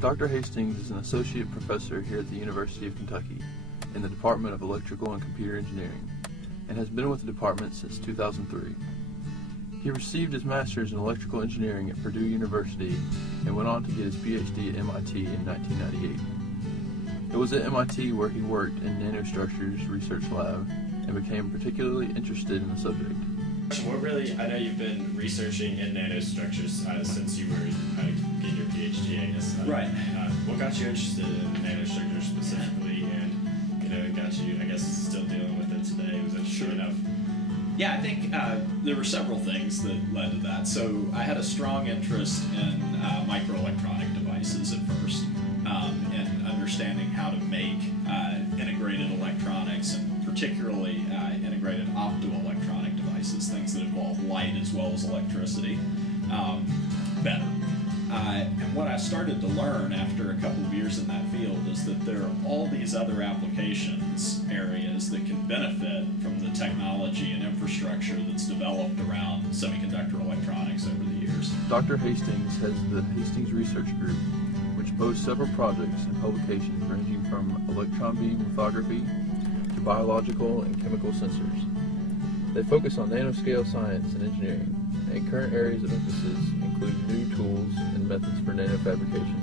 Dr. Hastings is an associate professor here at the University of Kentucky in the Department of Electrical and Computer Engineering and has been with the department since 2003. He received his master's in electrical engineering at Purdue University and went on to get his PhD at MIT in 1998. It was at MIT where he worked in Nanostructures Research Lab and became particularly interested in the subject. I know you've been researching in nanostructures since you were getting your PhD, I guess. Right. What got you interested in nanostructures specifically, and got you, I guess, still dealing with it today? Was it sure enough? Yeah, I think there were several things that led to that. So I had a strong interest in microelectronic devices at first, and understanding how to make integrated electronics, and particularly integrated optoelectronic devices, things that involve light as well as electricity, better. And what I started to learn after a couple of years in that field is that there are all these other applications areas that can benefit from the technology and infrastructure that's developed around semiconductor electronics over the years. Dr. Hastings has the Hastings Research Group, which boasts several projects and publications ranging from electron beam lithography to biological and chemical sensors. They focus on nanoscale science and engineering, and current areas of emphasis include new tools and methods for nanofabrication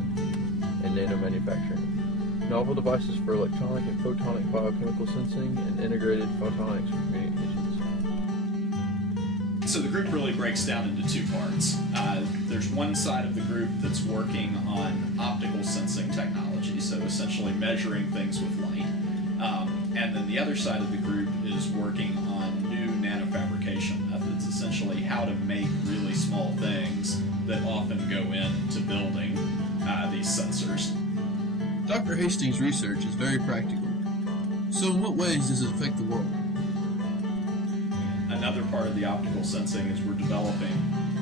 and nanomanufacturing, novel devices for electronic and photonic biochemical sensing, and integrated photonics for communications. So the group really breaks down into two parts. There's one side of the group that's working on optical sensing technology, so essentially measuring things with light. And then the other side of the group is working on new nanofabrication methods, essentially how to make really small things that often go into building these sensors. Dr. Hastings' research is very practical. So in what ways does it affect the world? Another part of the optical sensing is we're developing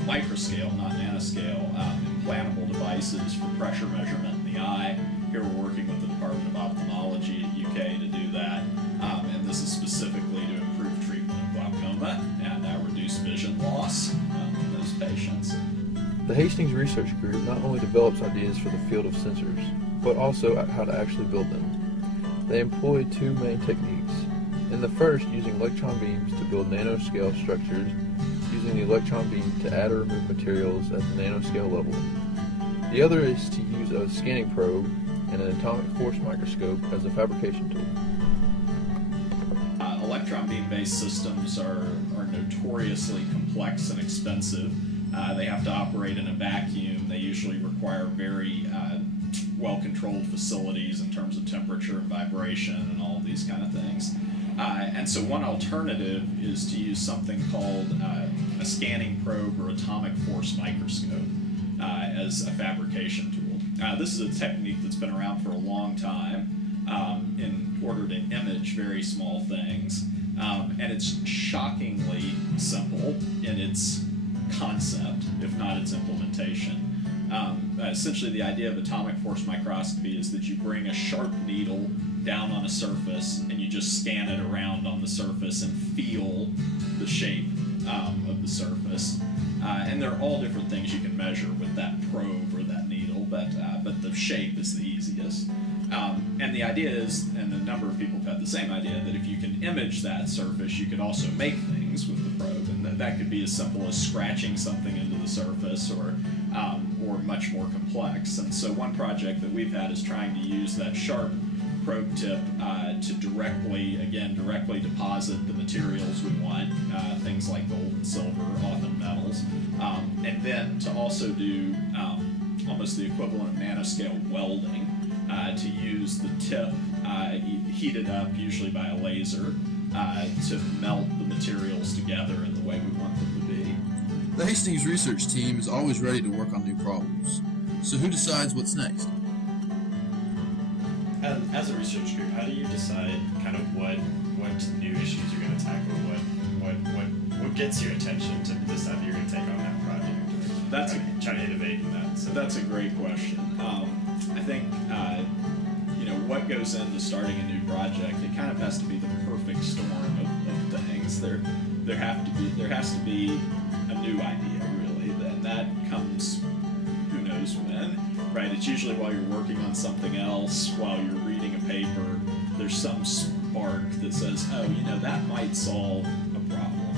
microscale, not nanoscale, implantable devices for pressure measurement in the eye. Here we're working with the Department of Ophthalmology at UK to do that, and this is specifically to improve treatment of glaucoma and reduce vision loss in those patients. The Hastings Research Group not only develops ideas for the field of sensors, but also how to actually build them. They employ two main techniques. In the first, using electron beams to build nanoscale structures, using the electron beam to add or remove materials at the nanoscale level. The other is to use a scanning probe and an atomic force microscope as a fabrication tool. Electron beam-based systems are notoriously complex and expensive. They have to operate in a vacuum. They usually require very well-controlled facilities in terms of temperature and vibration and all of these kind of things. And so one alternative is to use something called a scanning probe or atomic force microscope as a fabrication tool. This is a technique that's been around for a long time in order to image very small things, and it's shockingly simple in its concept, if not its implementation. Essentially, the idea of atomic force microscopy is that you bring a sharp needle down on a surface and you just scan it around on the surface and feel the shape of the surface. And there are all different things you can measure with that probe or that needle, but the shape is the easiest. And the idea is, and a number of people have had the same idea, that if you can image that surface, you could also make things with the probe, and that could be as simple as scratching something into the surface, or much more complex. And so one project that we've had is trying to use that sharp probe tip to directly deposit the materials we want, things like gold and silver, often metals, and then to also do almost the equivalent of nanoscale welding, to use the tip heated up, usually by a laser, to melt the materials together in the way we want them to be. The Hastings Research team is always ready to work on new problems. So who decides what's next? As a research group, how do you decide kind of what new issues you're going to tackle? What gets your attention to decide that you're going to take on that project? Or try to innovate in that. So that's a great question. I think what goes into starting a new project, it kind of has to be the perfect storm of things. There has to be a new idea, really, and that comes who knows when. right? It's usually while you're working on something else, while you're reading a paper, there's some spark that says, oh, that might solve a problem.